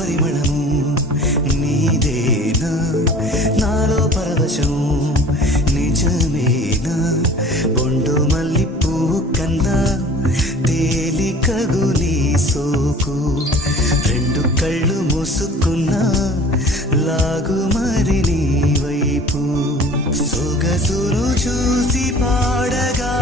పరిమళము నీదేనా, నాలో పరవశం నిజమేనా, బొండు మల్లి పువ్వు కన్నా తేలికగు నీ సోకు, రెండు కళ్ళు మూసుకున్నా లాగు మరి నీ వైపు, సొగసును చూసి పాడగా